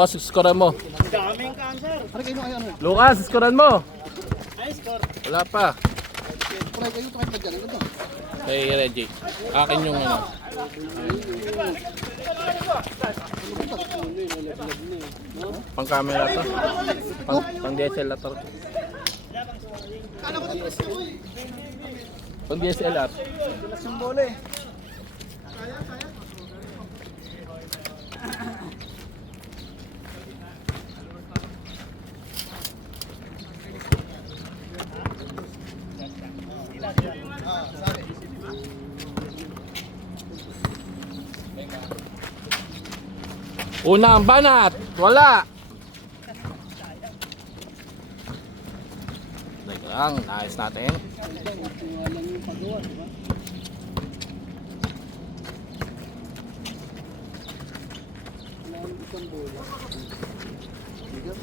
Lucas, skoran mo. Daming cancer. Ano kayo ano? Lucas, skoran mo. Ay, score. Wala pa. Pray kayo kahit magyan. Ano ba? Kay Reggie. Akin yung ano. Pang camera to. Pang DSLR to. Pang DSLR. Tulas yung bola eh. Unang banat. Wala. Teka lang, naayos natin. Walang yung pagawa, di ba? Walang isang bola. Bigat.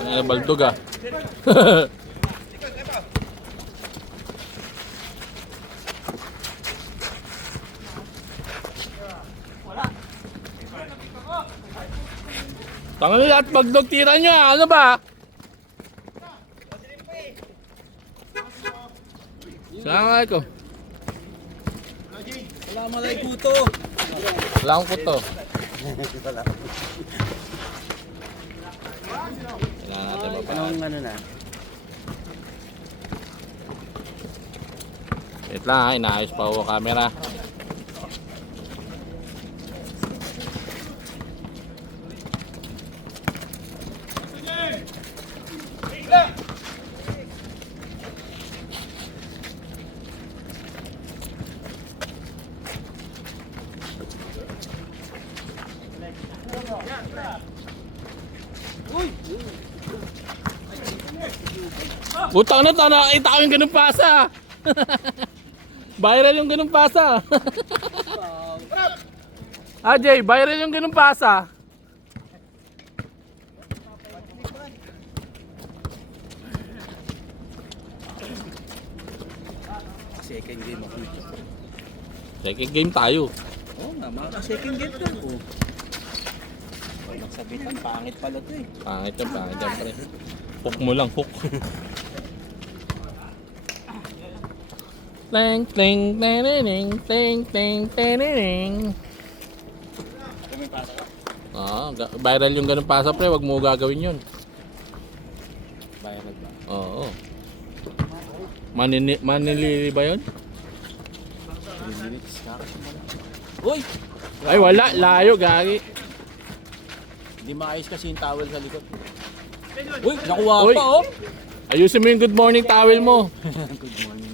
Ano baldog ah. Tangan lahat baldog tira nyo ah. Ano ba? Assalamualaikum. Wala malay puto. Wala akong kuto. Kailangan natin mapahal. Anong ano na? Wait lang ha, inaayos pa ako camera. Butang na, nakakita ko yung ganun pasa. Viral yung ganun pasa. Jay, viral yung ganun pasa. Second game ako. Second game tayo. Oo nga, mga second game ka. Pag nagsabitan, pangit pala to eh. Pangit yan pre. Hook mo lang, hook. Tling, tling, tling, tling, tling, tling. Viral yung ganun pasa pre, wag mo gagawin yun. Viral ba? Oo. Manilili ba yun? 3 minutes Uy! Ay wala, layo gagi. Hindi maayos kasi yung towel sa likod. Uy! Nakuha Uy. pa oh! Ayusin mo yung good morning towel mo. Good morning.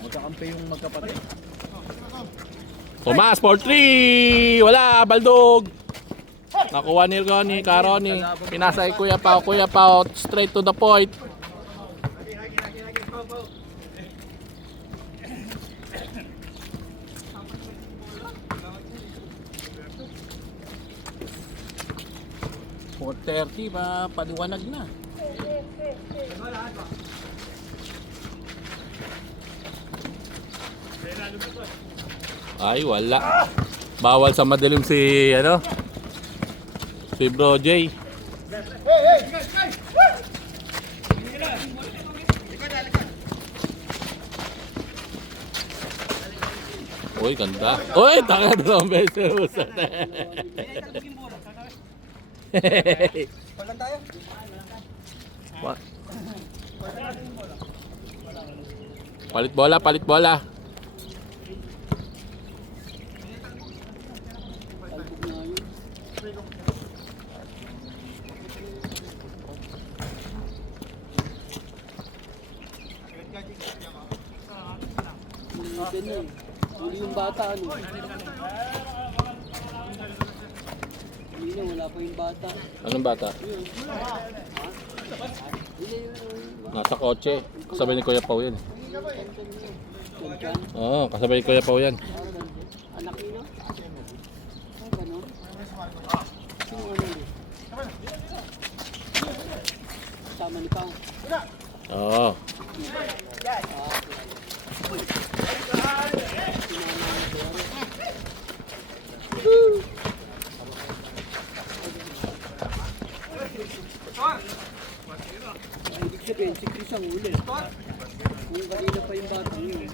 Magkakampi yung magkapatid. Tomas for 3. Wala, baldog. Nakuha ni Caroni. Pinasa kay Kuya Pao, straight to the point. .30 ba? Paliwanag na. Ay, wala. Bawal sa madilim si, ano? Si Bro J. Uy, ganda. Uy, taka dalawang beses. Paglan tayo? What? Palit bola. Huli yung bata ano. Wala pa yung bata. Anong bata? Nasa kotse. Kasabay ni Kuya Pao yan. Oo, kasabay ni Kuya Pao yan. Anak niyo? Ganon? Sino ano yun? Kasama ni Pao. Oo. Ibig sabihin, 6 ang uli. Kung kanina pa yung batang yun.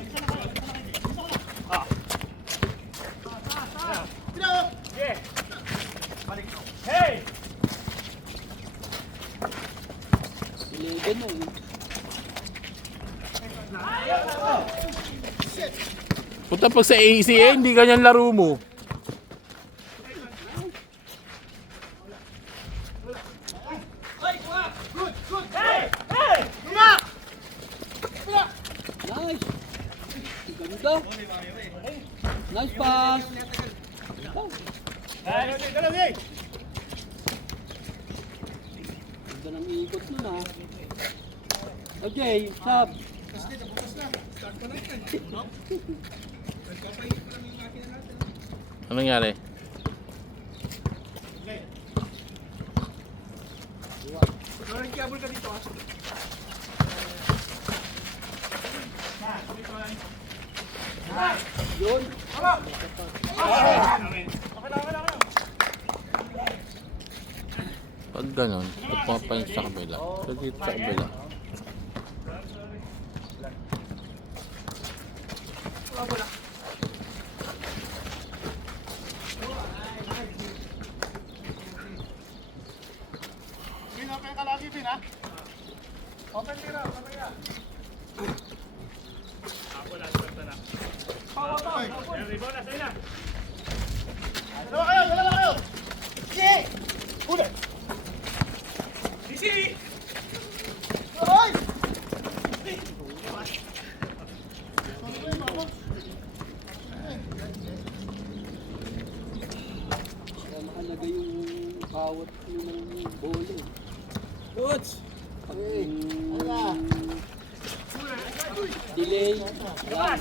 Hey! 11 na yun. Punta pag sa ACA, hindi ganyan laro mo. Nice! Ganda! Nice pass! Ganda ng ikot nun ah. Okay, sub. Ano nangyari? Yun. Pag ganon, pumapain sa kabila. So dito sa kabila. Pin, open ka lagi, Pin, ha? Open tira, mamaya. Dalawa kayo, dalawa kayo! Sige! Huli! Sisi! Hoy! Kaya mahalaga yung bawat ng bolo. Coach! Okay. Delay. Yan.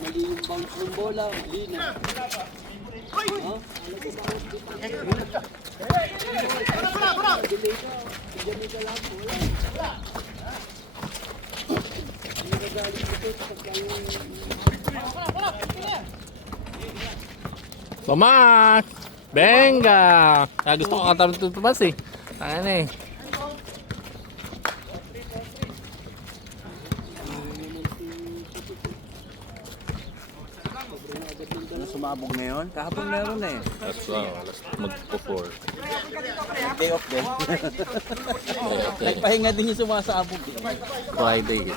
Mali yung bounce ng bola. Mali na. Ha? Delay ka. Diyan ka lang. Wala. Hindi ka galing dito pagka yung... Tomas! Benga! Kaya gusto ko katawan ito Tomas eh. Tangan eh. Ano sumabog ngayon? Kahapon meron na eh. That's magpo-4. Day off din. Okay. Nagpahinga din yung sumasabog eh. Friday.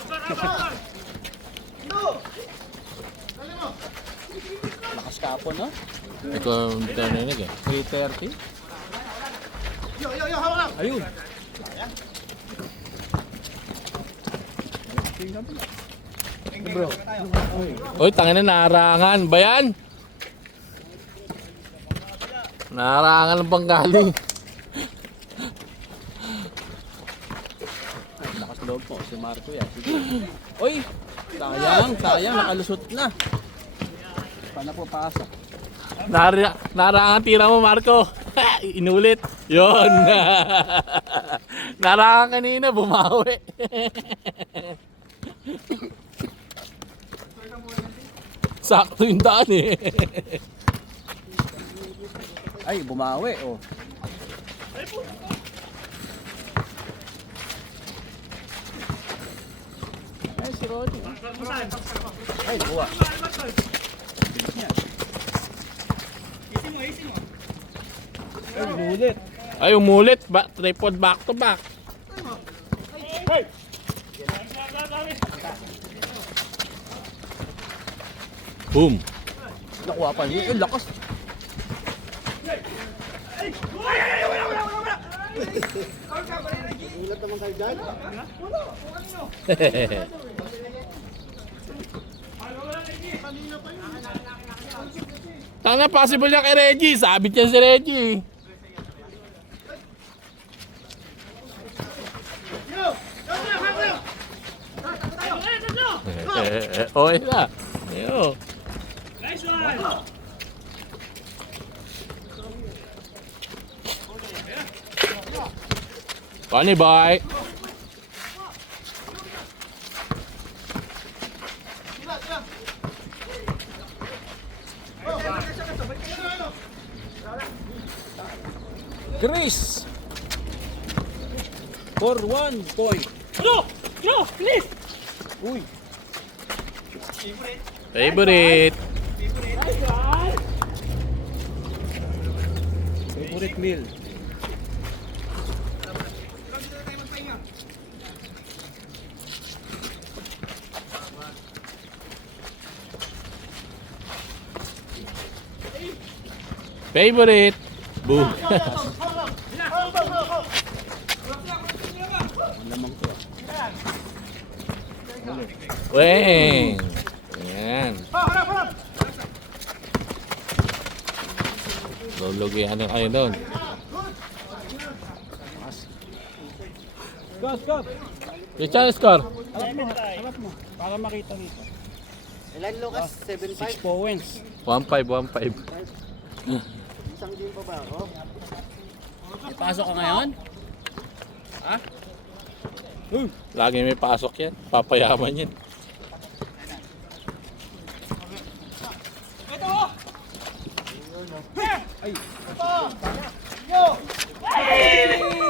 Lakas kahapon no? Ikaw ang narinig eh. 3:30. Yo, hawak lang! Ayun. Bro. Uy, tangin na narangan. Ba yan? Narangan ng panggaling. Lakas loob po si Marco yan. Uy! Sayang, nakalusot na. Paano po pasok? Narangan tira mo, Marco. Inulit. Yon. Narangan kanina, bumawi. Sakto yung daan eh. Ay, bumawi oh. Ay, si Roddy. Ay, buwa. Ay, bulit. Ay, umulit. Tripod back to back. Boom. Nakuha pa niya. Ay, lakas. Ulat naman kayo dyan. Tanga possible niya kay Reggie. Sabit yan si Reggie. Okay na. Ayo. Funny boy. Chris! For 1 point. Please! Uy! Favorite. Favorite meal. Favorite. Boom. Lamang to. Weng. Ayan. Lulugihan na kayo doon. Scott! Richard score. Harap mo. Para makita nito. Ilan Lucas? 6 7-5? points. 1-5. Isang game pa ba ako? Ipasok ka ngayon? Ha? Lagi may pasok yan. Papayaman yan.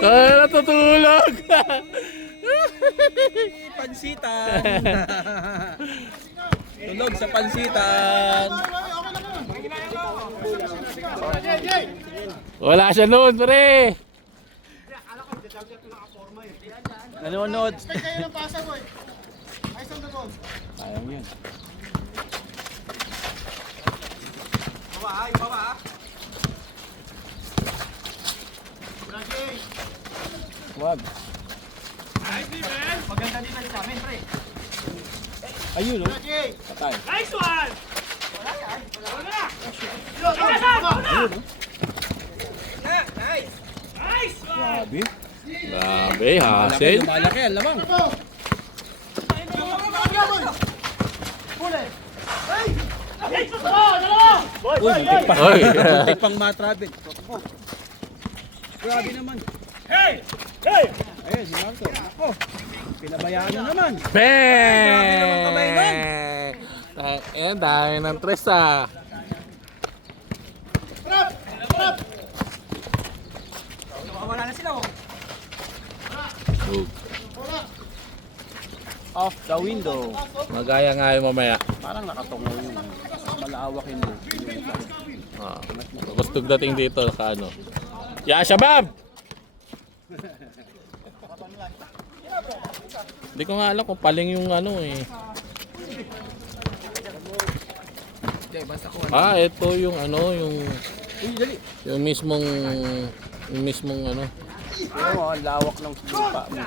Ay, natutulog! Pansitan! Tulog sa pansitan! Wala siya noon, pre! Nanonood. Stay kayo ng pasa, boy. Ayos ang dagol. Sayang yun. Lagi. Wag. Maganda din sa amin, pre. Ayun o. Lagi. Patay. Grabe. Grabe, Malaki, hassle. lumalaki ang lamang. Uy, muntik pa. Oy. Muntik pang matrapit. Grabe naman. Ayun, si Marco. Ako. Pinabayaan na naman. Grabe naman kamay nun. Bang! Eh, dahil ng tres ah. Wala na sila, oh. Boom. Off the window. Magaya nga yung mamaya. Parang nakatungo yun. Malawak yun. Ah, gusto dating dito ka ano. Ya Shabab! Hindi ko nga alam kung paling yung ano eh. Ah, ito yung ano, yung mismong ano. Oo, ang lawak ng lupa mo.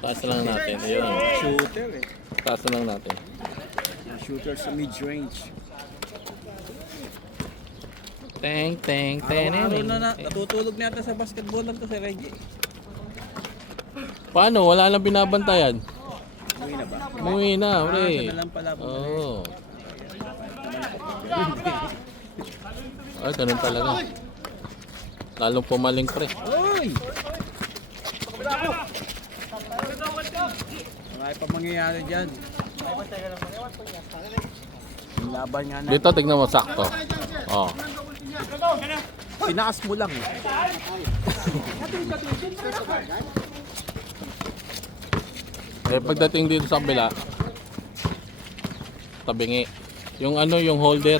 Taas lang natin. Ayun. Shooter eh. Taas lang natin. Shooter sa mid-range. Teng, teng, teng. Araw-araw na natutulog na yata sa basketball lang to si Reggie. Paano? Wala lang binabantayan. Umuwi na ba? Umuwi na, pre. Siya na lang pala. Oo. Ay, ganun talaga. Lalong pumaling, pre. Uy! Marami pa mangyayari dyan. Yung laban nga na. Dito, tignan mo, sakto. Oh. Tinaas mo lang eh. Eh, pagdating dito sa kabila, tabingi. Yung ano, yung holder.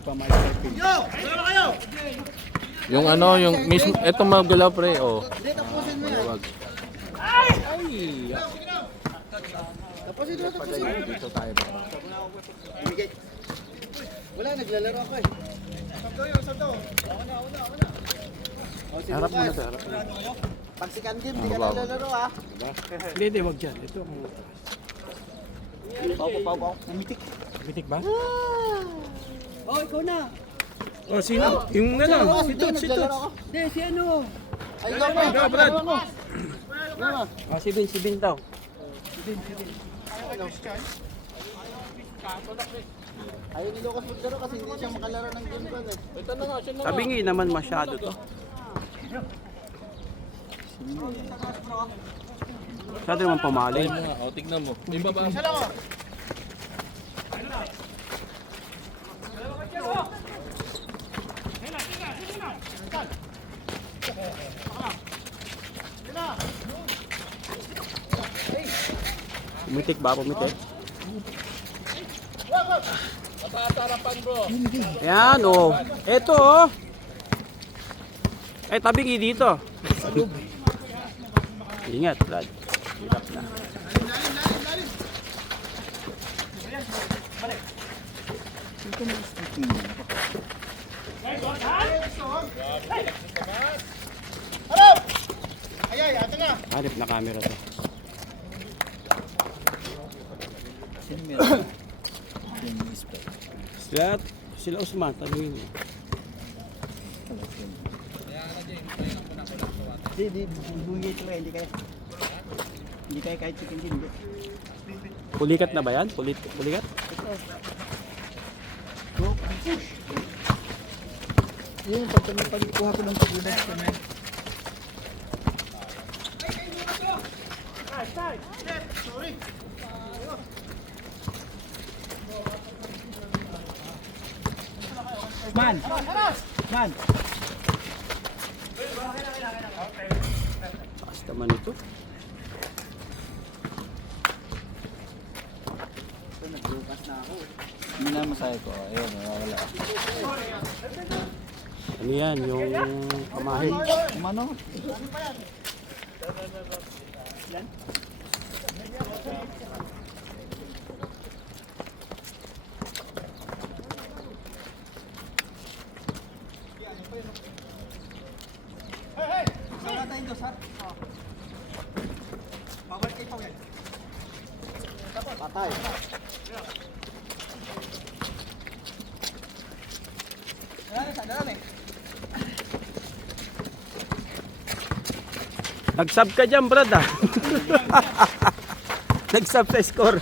Pa may stepping. Yung ano, yung mismo, eto magalaw, pre. Oh. Wag. Ay! Dito tayo. Wala, naglalaro ako eh. Harap mo na sa harap. Pag si Kandim, di ka Ano ba? naglalaro ah. Hindi, wag dyan. Ito ang Pau, umitik. Bitik ba? Oh, ikaw na. Oh, sino? Yung ano? Si Tots, si Tots. Hindi, si ano? Ay, ikaw pa. Ikaw, Brad. Ah, si Bin daw. Ayaw ni Lucas maglaro kasi hindi siya makalaro ng game plan eh. Ito na nga, siya na nga. Tabingi naman masyado to. Masyado naman pumali. Ayun nga, o, tignan mo. Yung baba. Isa lang oh. Pumitik ba? Pumitik? Matatarapan bro. Ayan, oh. Eto, oh. Ay, tabingi dito. Ingat, Brad. Hirap na. Harap! Ay, ate na. Hanip na camera to. Sila Usman, tanungin mo. Hindi kaya kahit chicken din. Pulikat na ba yan? Pulikat? Yun, pagkuha ko ng pagudas ko na. Man! Taas naman ito. Hindi na masaya ko. Ayun, wala. Ano yan? Yung kamahin. Umano? Patay. Nag-sub ka dyan, Brad, ah. Nag-sub sa score.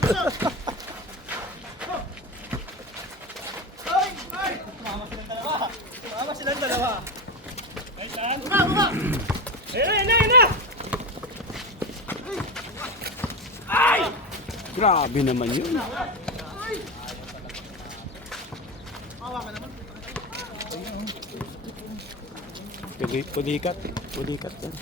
Grabe naman yun. Pulikat yan.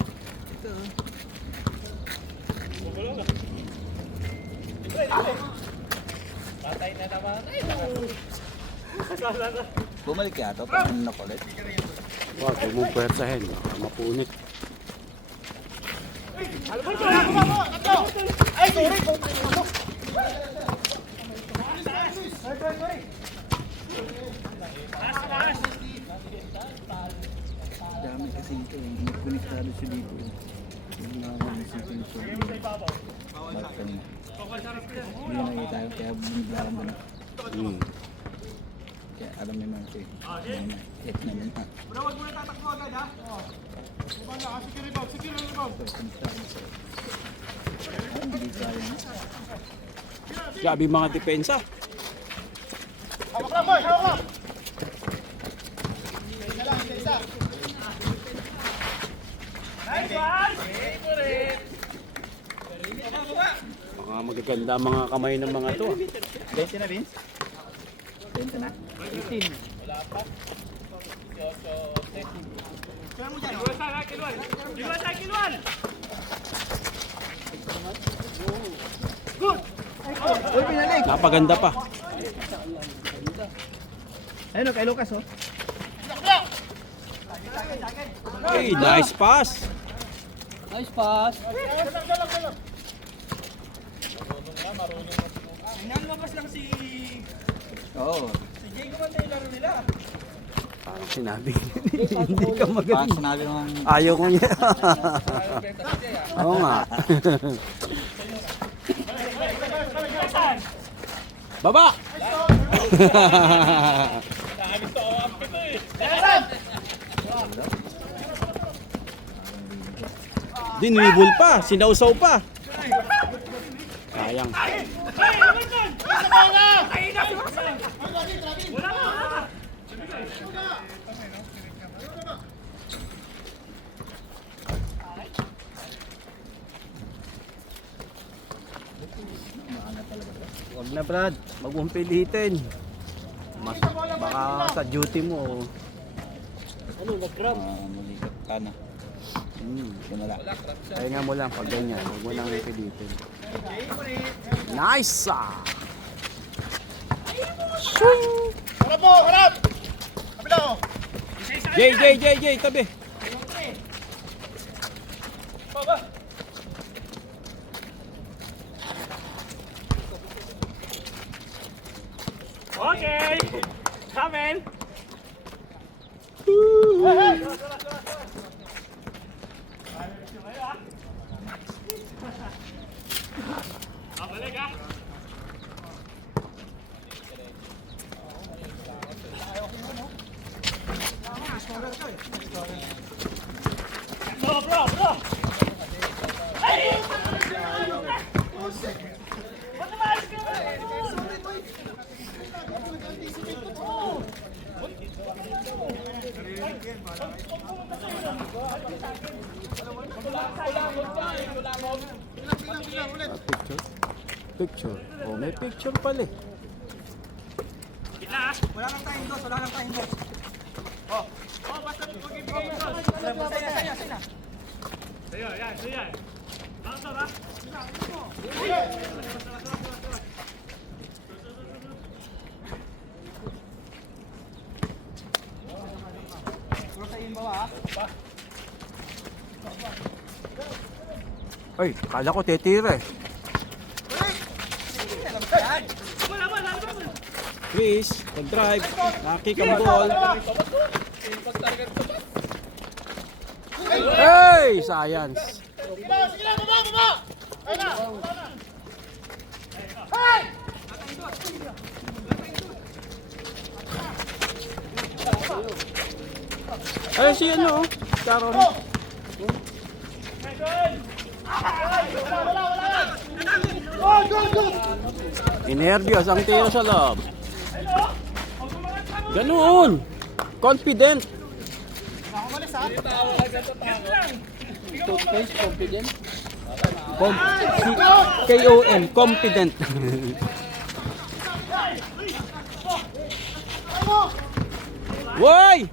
Bumalik yata pag nakulit. Wow, huwag mong puwersahin. Baka mapunit. Ay, sorry. Dami kasi ito. Hindi konektado siya dito. Hindi na ako nasipin siya. Bakit kanina? Hindi na nakita ko kaya bumiblakan mo na. Kaya alam naman ko eh. Hit naman ha. Secure rebound, secure rebound. Hindi kaya na. Grabe yung mga depensa. Hawak lang, boy. Hawak lang. Isa lang, isa. Mga magaganda ang mga kamay ng mga to. 20 na, Vince? 20 na? 18. Uy, pinalik! Napaganda pa. Ayun, kay Lucas oh. Hey, nice pass. Nice pass! Oo. Parang sinabi. Hindi ka Parang magaling. sinabi mong Ayaw ko niya. Oo nga. Baba! Dinibol pa, sinausaw pa. Sayang. Huwag na Brad, wag mong pilitin. Mas, baka sa duty mo. Malikat ka na. Simula. Kaya nga mo lang pag ganyan, huwag mo nang pilitin. Nice! Harap mo, harap! Kabila oh. Jay, tabi. Okay! Coming! Picture. Oh, may picture pala eh. Ay, kala ko titira eh. Chris, pag-drive, nakik ang ball. Hey, science. Sige na, baba! Ayun na! Ay, si ano, Sharon. Inervyos ang tiro sa loob. Ganoon. Confident. Toothpaste, confident. K-O-M, confident. Woy!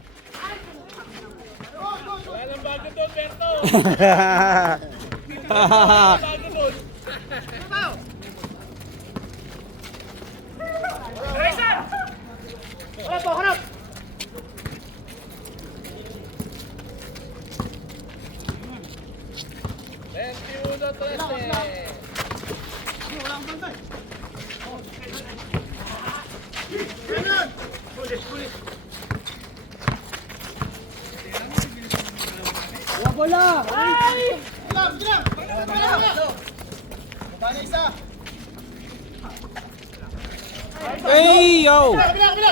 Hey, yo! Kabila!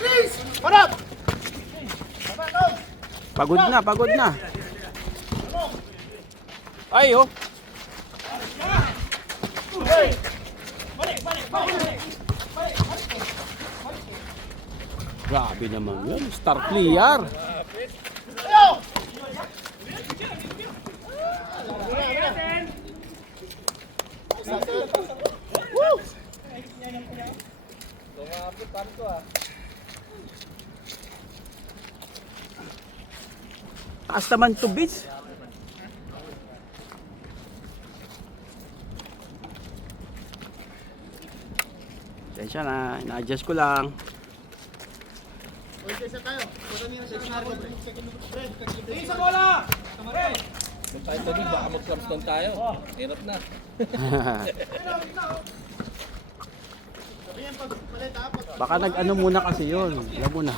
Please! Harap! Pagod na. Ay, oh. Grabe naman yun. Star player. Ayaw! Taas naman to beats. Tensya na, ina-adjust ko lang. Kung tayo tadi, baka mag-clamps down tayo. Hirap na. Baka nag-ano muna kasi yun. Alam mo na.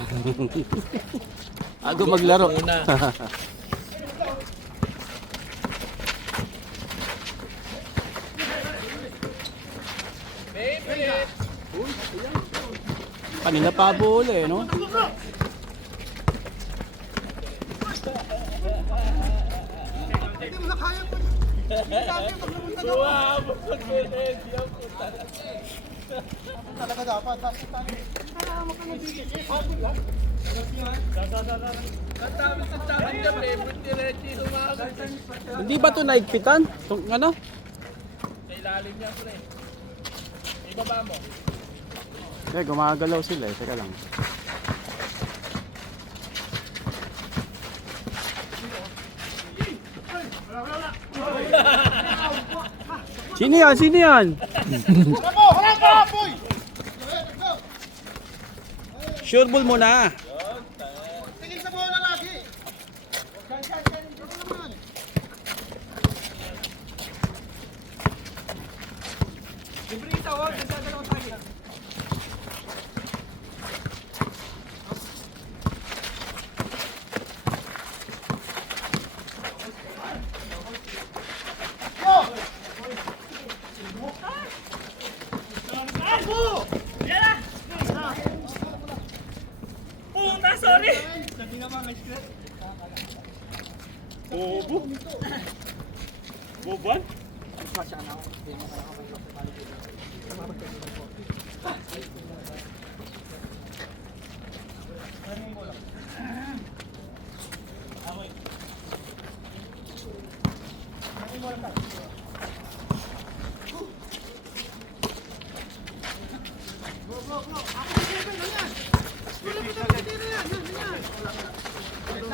Ako maglaro. Muna. Kanina pa bull eh, no? Talaga dapat. Hindi ba ito naigpitan? Itong ano? Sa ilalim niya, pre. Ibaba mo. Eh, gumagalaw sila eh. Teka lang. Sino yan? Sino yan? Harap ka, boy! Sure ball mo na. Tingin sa bola lagi.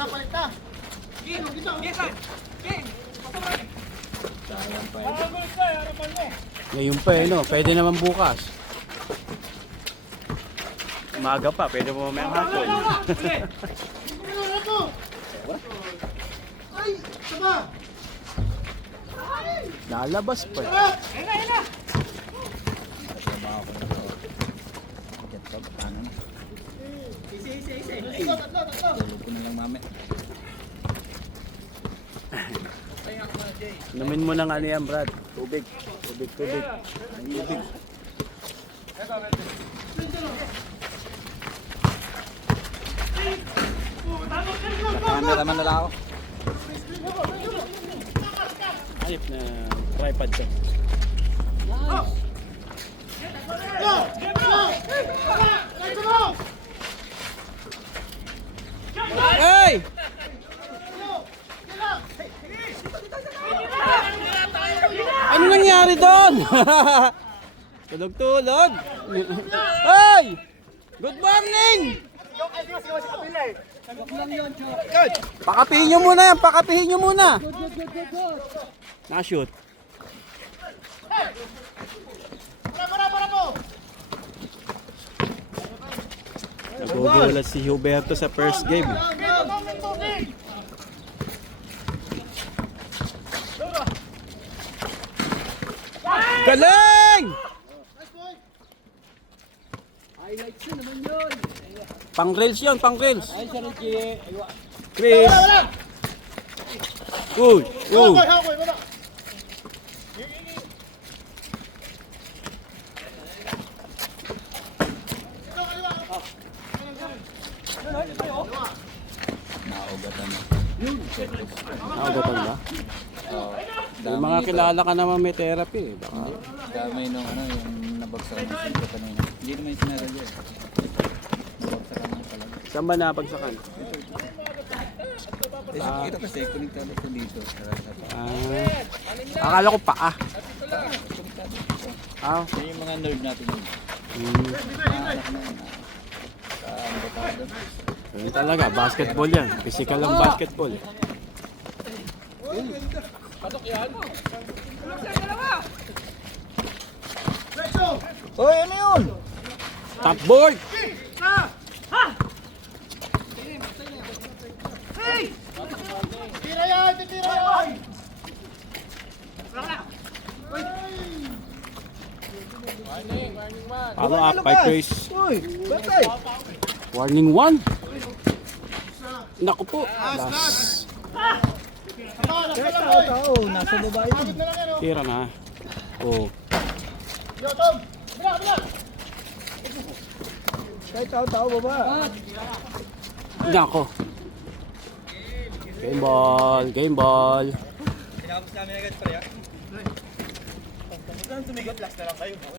Palit na. Ngayon pa eh, no? Pwede naman bukas. Umaga pa, pwede mo mamayang hapon. Ay, sama. Lalabas pa eh. Tulog ko na lang mami. Inumin mo ng ano yan, Brad. Tubig. Tubig. Tubig. Cameraman na lang ako. Ayop na tripod siya. Hey! Ano nangyari doon? Tulog-tulog. Hey! Good morning! Pakapihin nyo muna yan, pakapihin nyo muna. Na-shoot. Para po. Nagugulat si Huberto sa first game. Galing! Pang rails yun, pang rails. Chris. Uy, uy. Naugatan ba? Yung mga kilala ka naman may therapy. Baka Damay nung ano, yung nabagsakan ng sentro kanina. Hindi naman yung sinadya. Nabagsakan ng talaga. saan ba napagsakan? Ito kasi, konektado ko dito. Akala ko paa. Ah, Yan yung mga nerve natin yun. yun talaga, basketball yan. Physical ang basketball. Hoy, ano yun? Top board! Tira yan, tira yan. Follow up by Chris. Hoy, batay! Warning 1. Naku po. Last. Kahit tao, nasa baba yun. Agad na lang yan, oh. Tira na. Oh. Yo, Tom. Bila, bila. Kahit tao, baba. Nako. Game ball, game ball. Tinapos namin agad, pre. Saan tumigot? Last na lang kayo.